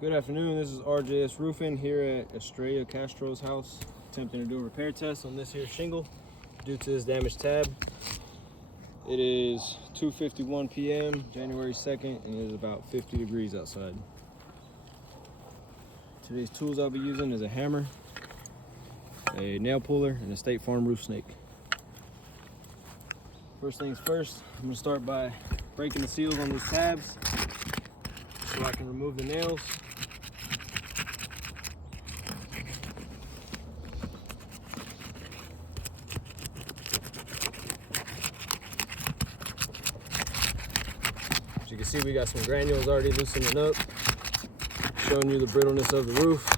Good afternoon, this is RJS Roofing here at Estela Castro's house, attempting to do a repair test on this here shingle due to this damaged tab. It is 2:51 p.m. January 2nd, and it is about 50 degrees outside. Today's tools I'll be using is a hammer, a nail puller, and a State Farm roof snake. First things first, I'm going to start by breaking the seals on these tabs so I can remove the nails. As you can see, we got some granules already loosening up, showing you the brittleness of the roof.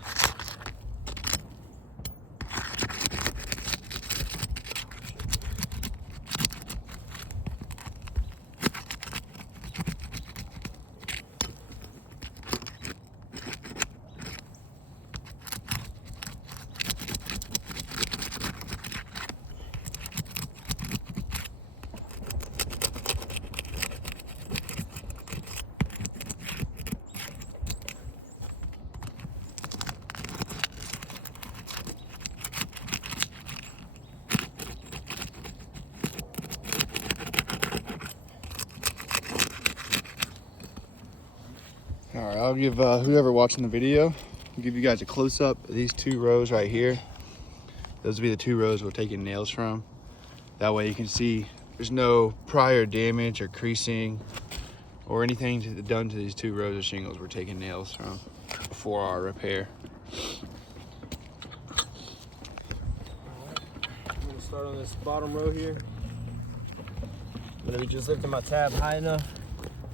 All right, I'll give whoever watching the video, I'll give you guys a close-up of these two rows right here. Those will be the two rows we're taking nails from. That way you can see there's no prior damage or creasing or anything done to these two rows of shingles we're taking nails from before our repair. I'm going to start on this bottom row here. I'm going to be just lifting my tab high enough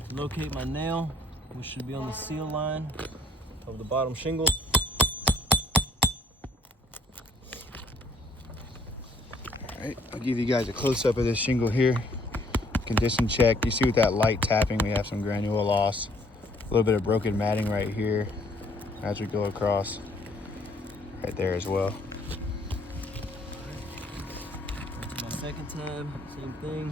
to locate my nail, which should be on the seal line of the bottom shingle. All right, I'll give you guys a close-up of this shingle here. Condition check. You see with that light tapping, we have some granule loss. A little bit of broken matting right here as we go across. Right there as well. Into my second tab, same thing.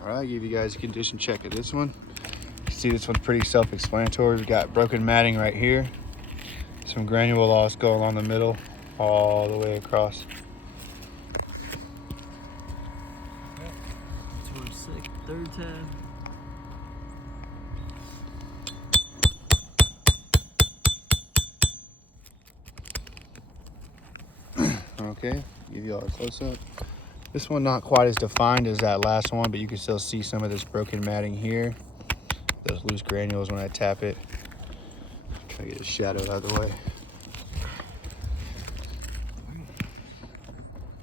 All right, I'll give you guys a condition check of this one. You can see this one's pretty self-explanatory. We've got broken matting right here. Some granule loss going along the middle, all the way across. To our third tab. Okay, give you all a close-up. This one not quite as defined as that last one, but you can still see some of this broken matting here. Those loose granules when I tap it. Try to get the shadow out of the way.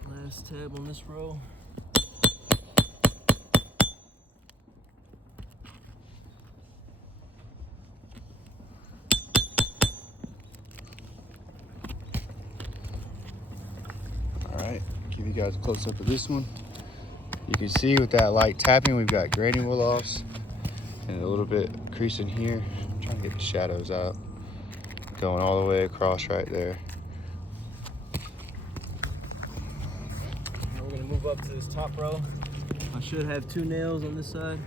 Last tab on this row. All right, give you guys a close-up of this one. You can see with that light tapping, we've got granule loss and a little bit creasing here. I'm trying to get the shadows out. Going all the way across right there. Now we're gonna move up to this top row. I should have two nails on this side.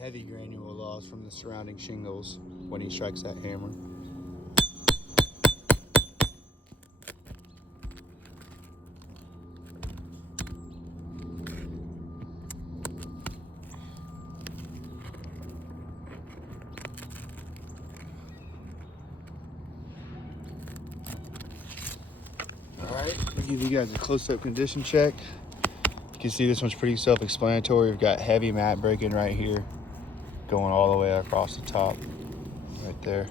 Heavy granule loss from the surrounding shingles when he strikes that hammer. All right, I'll give you guys a close-up condition check. You can see this one's pretty self-explanatory. We've got heavy mat breaking right here, going all the way across the top, right there.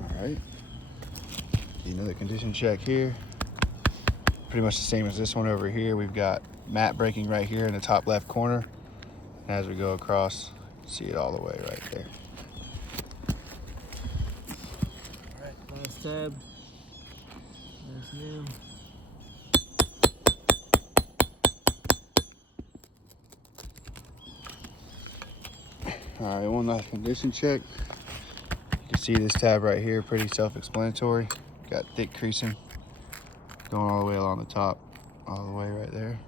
All right, another condition check here. pretty much the same as this one over here. We've got mat breaking right here in the top left corner. And as we go across, see it all the way right there. All right, last tab. Last nail. All right, one last condition check. You can see this tab right here, pretty self-explanatory. Got thick creasing going all the way along the top, all the way right there.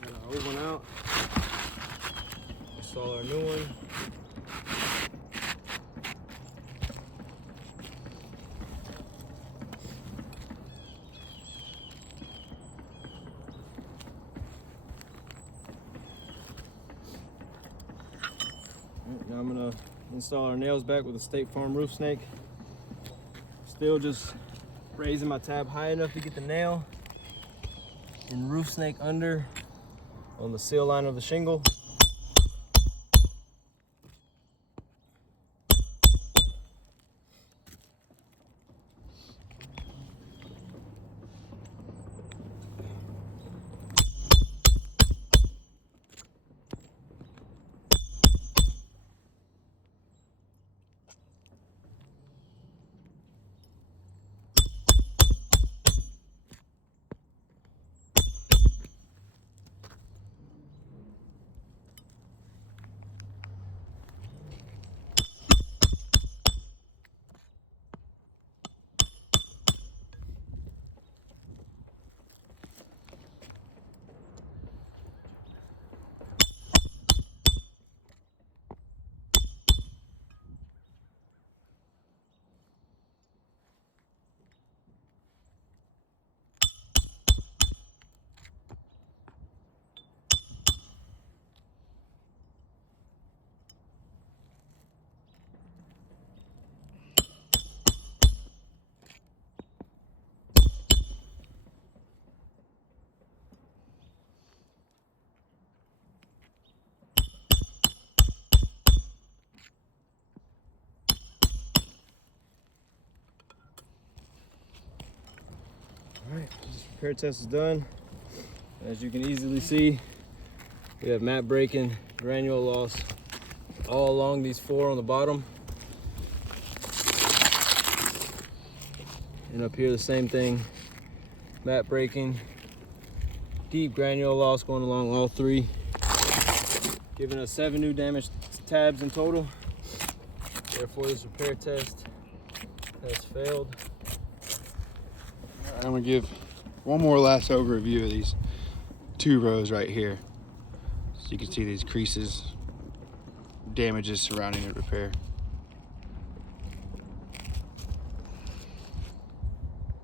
Got our old one out. Install our new one. Now I'm gonna install our nails back with a State Farm roof snake. Still just raising my tab high enough to get the nail and roof snake under on the seal line of the shingle. All right, this repair test is done. As you can easily see, we have mat breaking, granule loss all along these four on the bottom. And up here the same thing, mat breaking, deep granule loss going along all three, giving us 7 new damaged tabs in total. Therefore this repair test has failed. I'm gonna give one more last overview of these 2 rows right here. So you can see these creases, damages surrounding the repair.